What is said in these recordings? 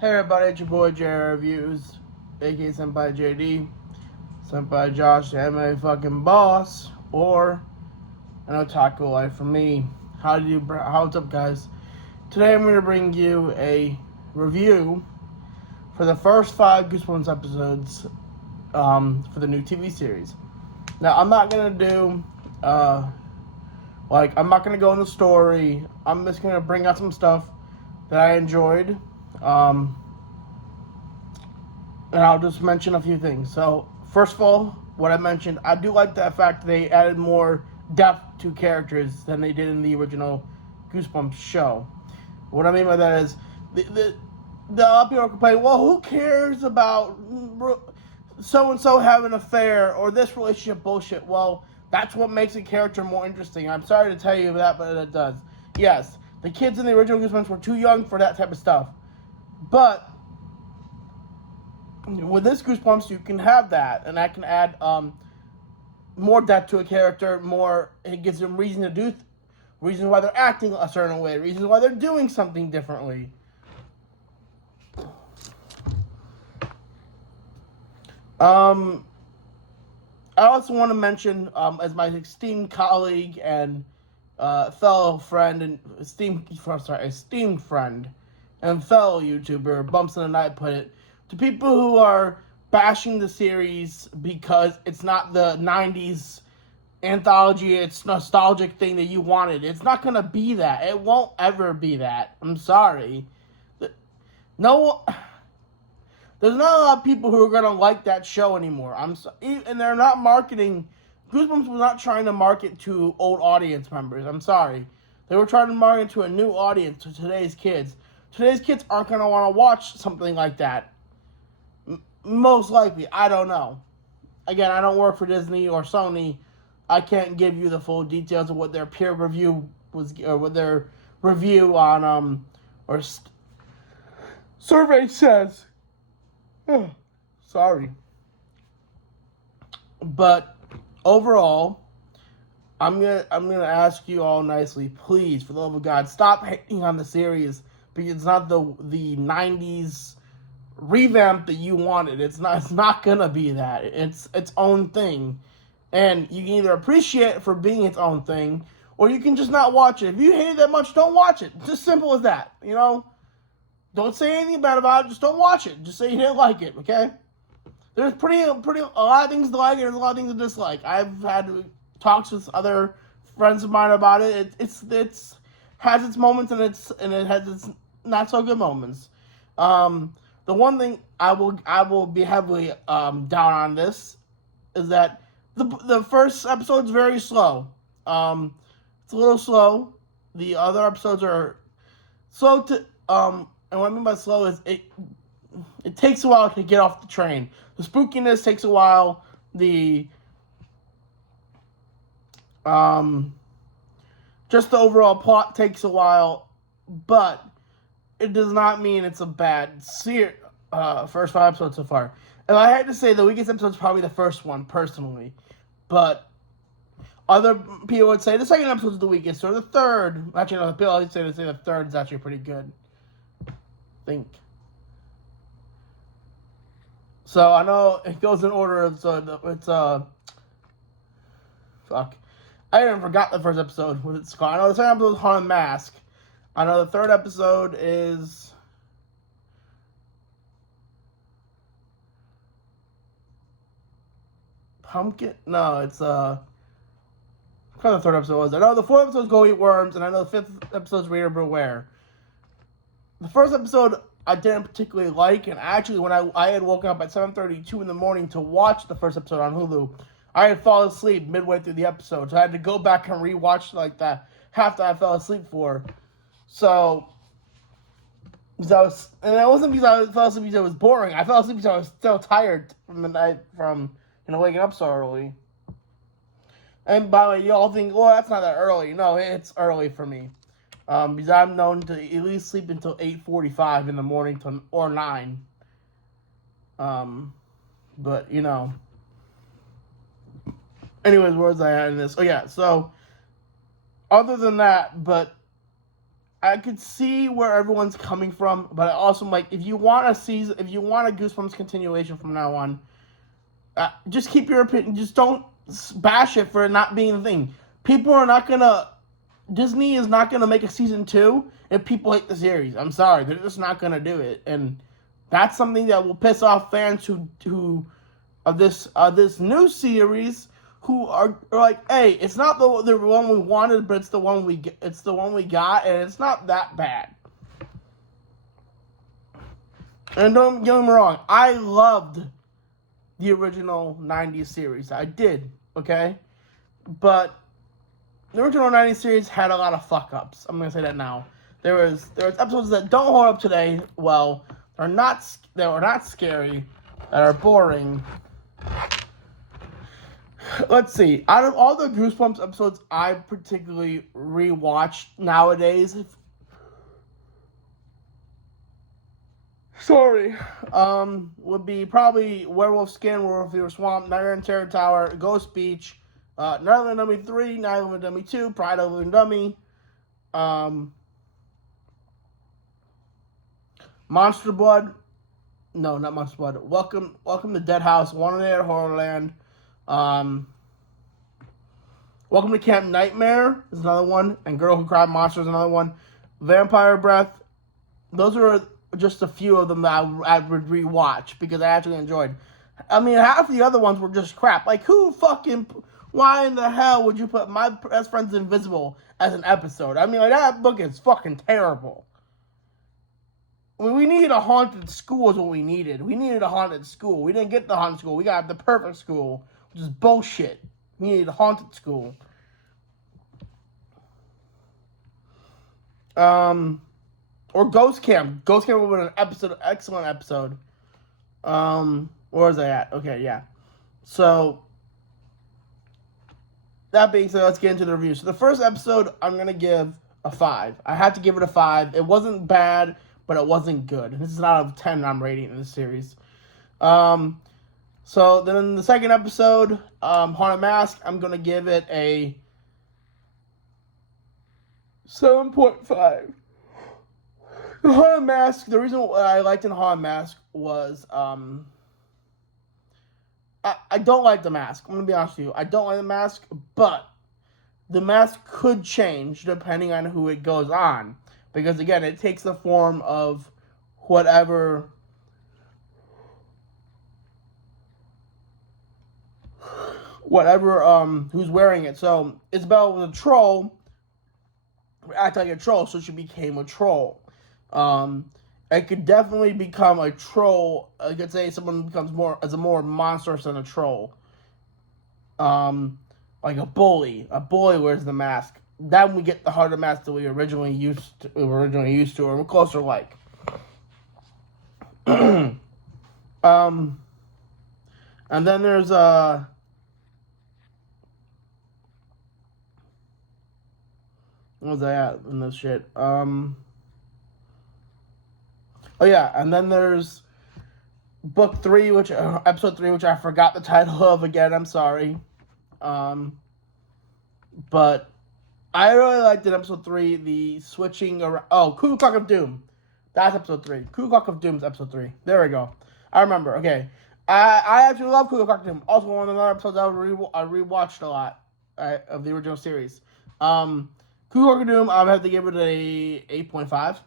Hey everybody, it's your boy J Reviews, aka Senpai JD, Senpai Josh, the anime fucking boss, or an otaku life for me. What's up, guys? Today I'm going to bring you a review for the first 5 Goosebumps episodes for the new TV series. Now, I'm not going to do, I'm not going to go in the story. I'm just going to bring out some stuff that I enjoyed. And I'll just mention a few things. So, first of all, what I mentioned, I do like the fact that they added more depth to characters than they did in the original Goosebumps show. What I mean by that is, the people complain, well, who cares about so-and-so having an affair or this relationship bullshit? Well, that's what makes a character more interesting. I'm sorry to tell you that, but it does. Yes, the kids in the original Goosebumps were too young for that type of stuff. But with this Goosebumps, you can have that, and that can add more depth to a character. It gives them reason to do, reasons why they're acting a certain way, reasons why they're doing something differently. I also want to mention, as my esteemed colleague and fellow friend and esteemed friend and fellow YouTuber Bumps in the Night put it, to people who are bashing the series because it's not the 90s anthology, it's nostalgic thing that you wanted. It's not going to be that. It won't ever be that. I'm sorry. There's not a lot of people who are going to like that show anymore. And they're not marketing. Goosebumps was not trying to market to old audience members. I'm sorry. They were trying to market to a new audience, to today's kids. Today's kids aren't going to want to watch something like that. Most likely. I don't know. Again, I don't work for Disney or Sony. I can't give you the full details of what their peer review was, or what their review on, survey says. Sorry. But overall, I'm gonna ask you all nicely, please, for the love of God, stop hating on the series because it's not the 90s revamp that you wanted. It's not gonna be that. It's its own thing, and you can either appreciate it for being its own thing, or you can just not watch it. If you hate it that much, don't watch it. It's just simple as that. Don't say anything bad about it. Just don't watch it. Just say you didn't like it. Okay? There's a lot of things to like, and there's a lot of things to dislike. I've had talks with other friends of mine about it. It's has its moments, and it has its not so good moments. The one thing I will be heavily down on this is that the first episode is very slow. It's a little slow. The other episodes are slow to and what I mean by slow is it takes a while to get off the train. The spookiness takes a while. Just the overall plot takes a while, but it does not mean it's a bad first 5 episodes so far. If I had to say, the weakest episode is probably the first one, personally. But other people would say the second episode is the weakest, or the third. Actually, no, people always say the third is actually pretty good. I think. So, I know it goes in order of, fuck. I even forgot the first episode, what it's called. I know the second episode is Haunted Mask. I know the third episode is Pumpkin? No, it's what kind of the third episode was. I know the fourth episode is Go Eat Worms, and I know the fifth episode is Reader Beware. The first episode I didn't particularly like, and actually when I had woken up at 7:32 in the morning to watch the first episode on Hulu, I had fallen asleep midway through the episode, so I had to go back and rewatch like that half that I fell asleep for. So And it wasn't because I fell asleep because it was boring. I fell asleep because I was still tired from the night from waking up so early. And by the way, you all think, well, that's not that early. No, it's early for me. Because I'm known to at least sleep until 8:45 in the morning or 9. But anyways, where was I at in this? Oh yeah, so other than that, but I could see where everyone's coming from, but I also like if you want a Goosebumps continuation from now on, just keep your opinion. Just don't bash it for it not being a thing. Disney is not gonna make a season 2 if people hate the series. I'm sorry, they're just not gonna do it, and that's something that will piss off fans who of this new series who are like, hey, it's not the one we wanted, but it's the one we got, and it's not that bad. And don't get me wrong, I loved the original 90s series. I did, okay? But the original 90s series had a lot of fuck-ups. I'm going to say that now. There was episodes that don't hold up today. Well, they were not scary, that are boring. Let's see. Out of all the Goosebumps episodes I particularly rewatched nowadays, would be probably Werewolf Skin, Werewolf Fever Swamp, Nightmare in Terror Tower, Ghost Beach, Night of the Dummy 3, Night of the Dummy 2, Pride of the Dummy, Monster Blood. No, not Monster Blood. Welcome to Dead House, One Day at Horrorland. Welcome to Camp Nightmare is another one, and Girl Who Cried Monster is another one. Vampire Breath. Those are just a few of them that I would rewatch because I actually enjoyed. I mean, half the other ones were just crap. Like, why in the hell would you put My Best Friend's Invisible as an episode? I mean, like, that book is fucking terrible. We needed a haunted school is what we needed. We needed a haunted school. We didn't get the haunted school. We got the perfect school, which is bullshit. We needed a haunted school. Or Ghost Camp. Ghost Camp would have been an excellent episode. Where was I at? Okay, yeah. So, that being said, let's get into the review. So, the first episode, I'm going to give a 5. I had to give it a 5. It wasn't bad, but it wasn't good. This is not out of 10 I'm rating in this series. So, then in the second episode, Haunted Mask, I'm going to give it a 7.5. The Haunted Mask, the reason I liked in Haunted Mask was, I don't like the mask. I'm going to be honest with you. I don't like the mask, but the mask could change depending on who it goes on. Because, again, it takes the form of who's wearing it. So, Isabel was a troll, acted like a troll, so she became a troll. It could definitely become a troll. I could say someone becomes more monstrous than a troll. Like a bully. A bully wears the mask. Then we get the harder mask that we were originally used to, or we're closer like. And then there's what was I at in this shit? Oh yeah, and then there's episode 3, which I forgot the title of again. I'm sorry, but I really liked in episode 3 the switching around. Oh, Cuckoo Clock of Doom. That's episode 3. Cuckoo Clock of Doom's episode 3. There we go. I remember. Okay, I actually love Cuckoo Clock of Doom. Also, one of the other episodes I rewatched a lot of the original series. Cuckoo Clock of Doom, I have to give it a 8.5.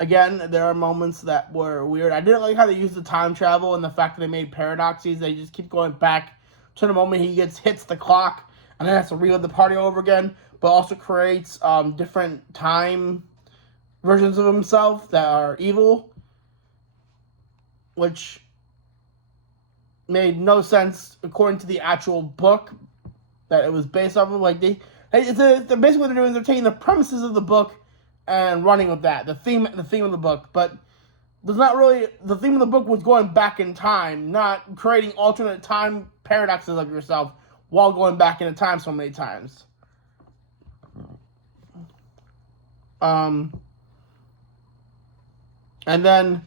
Again, there are moments that were weird. I didn't like how they used the time travel and the fact that they made paradoxes. They just keep going back to the moment he hits the clock and then has to relive the party over again, but also creates different time versions of himself that are evil, which made no sense according to the actual book that it was based off of. Like they're basically what they're doing is they're taking the premises of the book and running with that, the theme of the book. But there's not really, the theme of the book was going back in time, not creating alternate time paradoxes of yourself while going back into time so many times. And then,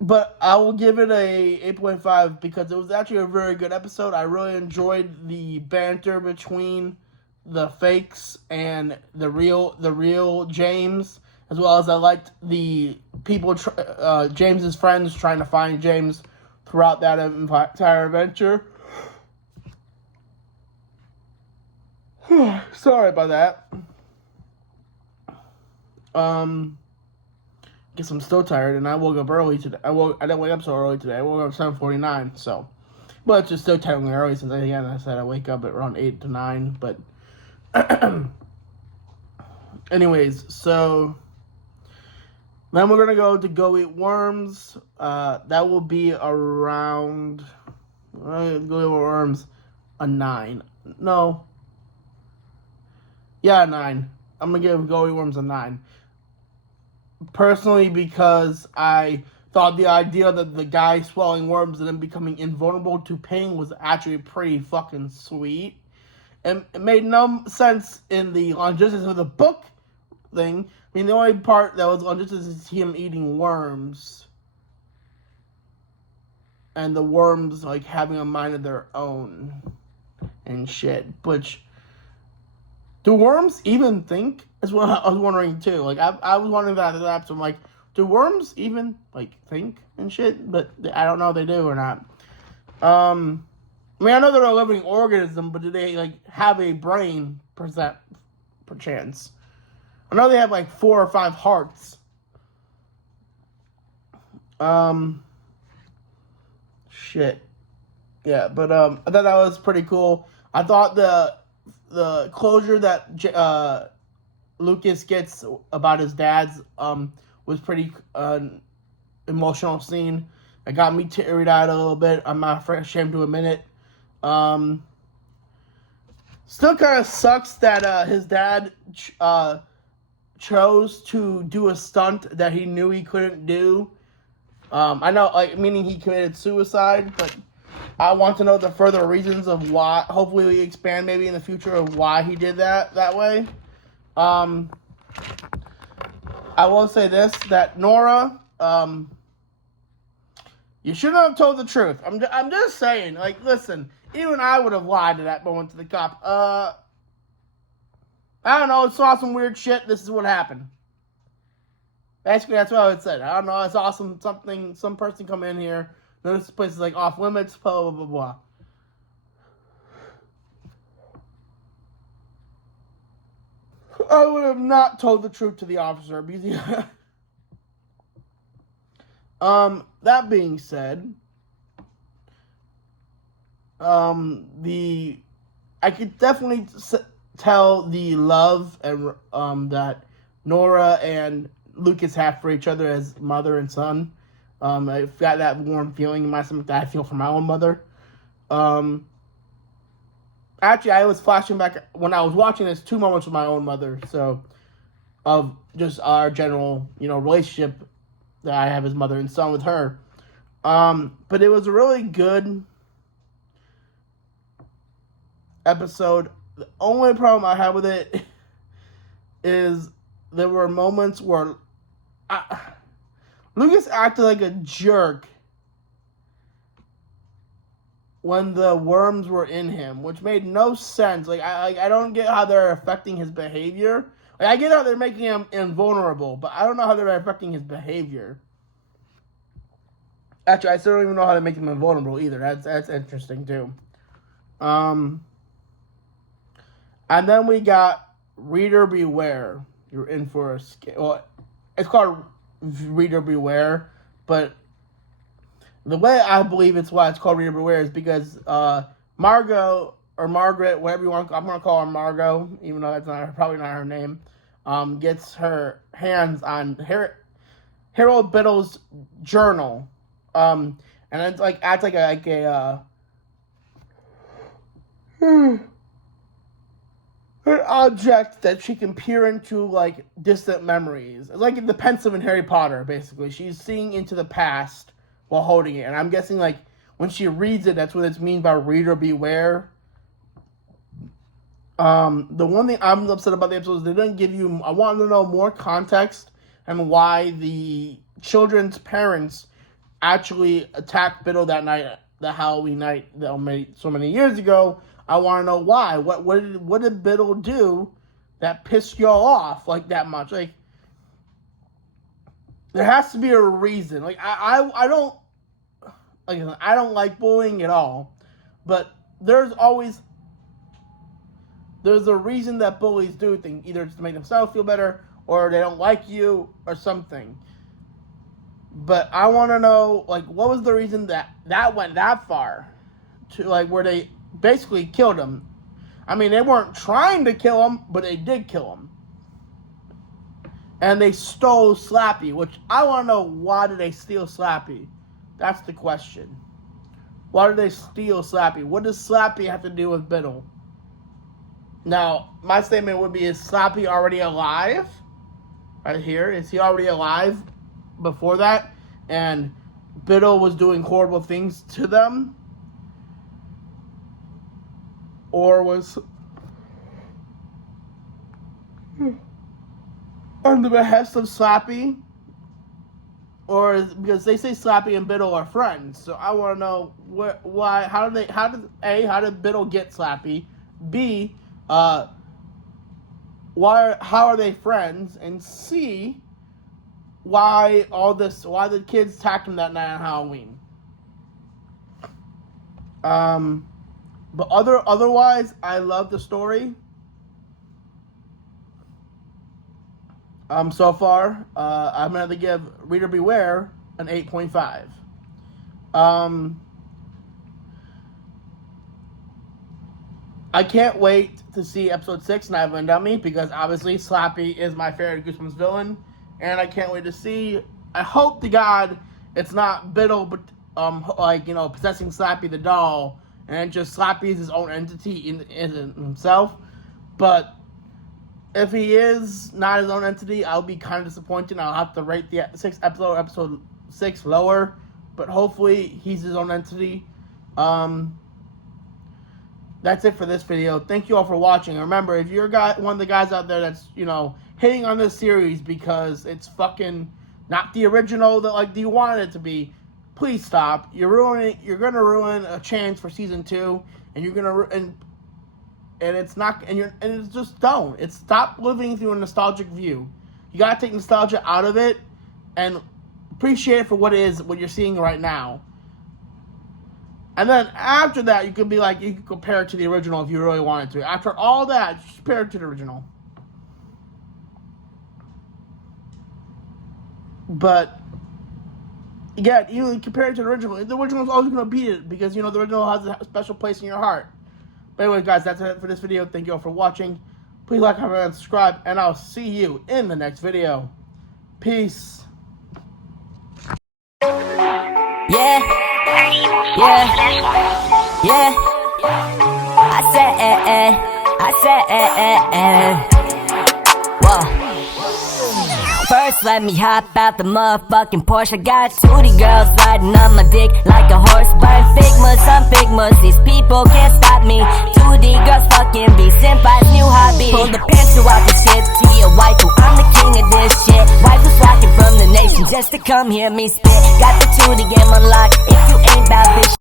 but I will give it a 8.5 because it was actually a very good episode. I really enjoyed the banter between the fakes and the real James, as well as I liked the people, James's friends trying to find James throughout that entire adventure. Sorry about that. Guess I'm still tired, and I woke up early today. I didn't wake up so early today. I woke up at 7:49. So, but it's just still technically early since again I said I wake up at around 8 to 9. But, anyways, so then we're gonna go eat worms. That will be around go eat worms a 9. No. Yeah, 9. I'm gonna give Go Eat Worms a 9. Personally, because I thought the idea that the guy swallowing worms and then becoming invulnerable to pain was actually pretty fucking sweet. And it made no sense in the logistics of the book thing. I mean, the only part that was logistics is him eating worms. And the worms, like, having a mind of their own. And shit. Which, do worms even think? That's what I was wondering too. Like I was wondering that at the episode. I'm like, do worms even like think and shit? But I don't know if they do or not. I mean, I know they're a living organism, but do they like have a brain? Perchance. I know they have like 4 or 5 hearts. Shit. Yeah, but I thought that was pretty cool. I thought the closure that Lucas gets about his dad's was pretty emotional scene. It got me teary eyed a little bit. I'm not ashamed to admit it. Still kind of sucks that his dad chose to do a stunt that he knew he couldn't do. I know, like, meaning he committed suicide, but I want to know the further reasons of why. Hopefully, we expand maybe in the future of why he did that way. I will say this, that Nora, you shouldn't have told the truth. I'm just saying, like, listen, even I would have lied to that moment to the cop. I don't know, saw some weird shit, this is what happened. Basically, that's what I would say. I don't know, I saw some person come in here, this place is like off limits, blah, blah, blah, blah. I would have not told the truth to the officer because that being said, I could definitely tell the love and that Nora and Lucas have for each other as mother and son. I've got that warm feeling in my stomach that I feel for my own mother. Actually, I was flashing back when I was watching this 2 moments with my own mother. So, of just our general, relationship that I have as mother and son with her. But it was a really good episode. The only problem I have with it is there were moments where Lucas acted like a jerk when the worms were in him, which made no sense. Like I don't get how they're affecting his behavior. Like I get how they're making him invulnerable, but I don't know how they're affecting his behavior. Actually, I still don't even know how to make him invulnerable either. That's interesting too. And then we got Reader Beware. You're in for a well, it's called Reader Beware, but the way I believe it's why it's called Reader Beware is because Margot or Margaret, whatever you want, I'm gonna call her Margot, even though that's probably not her name. Gets her hands on Harold Biddle's journal, and it's like acts like a an object that she can peer into, like, distant memories. It's like the pensive in Harry Potter, basically. She's seeing into the past while holding it. And I'm guessing, like, when she reads it, that's what it's mean by reader beware. The one thing I'm upset about the episode is they didn't give you... I want to know more context and why the children's parents actually attacked Biddle that night, the Halloween night so many years ago. I want to know why. What did Biddle do that pissed y'all off like that much? Like, there has to be a reason. Like, I don't like bullying at all, but there's a reason that bullies do things, either to make themselves feel better or they don't like you or something. But I want to know, like, what was the reason that went that far to, like, where they basically killed him. I mean, they weren't trying to kill him, but they did kill him. And they stole Slappy, which I want to know, why did they steal Slappy? That's the question. Why did they steal Slappy? What does Slappy have to do with Biddle? Now, my statement would be, is Slappy already alive? Right here. Is he already alive before that? And Biddle was doing horrible things to them? Or was on the behest of Slappy? Or because they say Slappy and Biddle are friends, so I want to know why. How did Biddle get Slappy? B, how are they friends? And C, why the kids attacked him that night on Halloween? But otherwise, I love the story. So far, I'm going to give Reader Beware an 8.5. I can't wait to see episode 6, Knife and Dummy, because obviously Slappy is my favorite Goosebumps villain, and I can't wait to see. I hope to God it's not Biddle, but possessing Slappy the doll, and just Slappy is his own entity in himself. But if he is not his own entity, I'll be kind of disappointed. I'll have to rate the episode 6 lower. But hopefully he's his own entity. That's it for this video. Thank you all for watching. Remember, if you're one of the guys out there that's, hating on this series because it's fucking not the original that you wanted it to be, please stop. You're gonna ruin a chance for season 2, and you're gonna it's just don't. It's stop living through a nostalgic view. You gotta take nostalgia out of it and appreciate it for what it is, what you're seeing right now. And then after that, you can compare it to the original if you really wanted to. After all that, just compare it to the original. But again, even compared to the original is always going to beat it because, the original has a special place in your heart. But anyway, guys, that's it for this video. Thank you all for watching. Please like, comment, and subscribe, and I'll see you in the next video. Peace. Yeah. I said, whoa. First, let me hop out the motherfucking Porsche. I got 2D girls riding on my dick like a horse. Burn Figmas on Figmas, these people can't stop me. 2D girls fucking be Senpai's new hobby. Pull the pants out the shit to your waifu, I'm the king of this shit. Waifu's rocking from the nation just to come hear me spit. Got the 2D game unlocked, if you ain't bout bitch.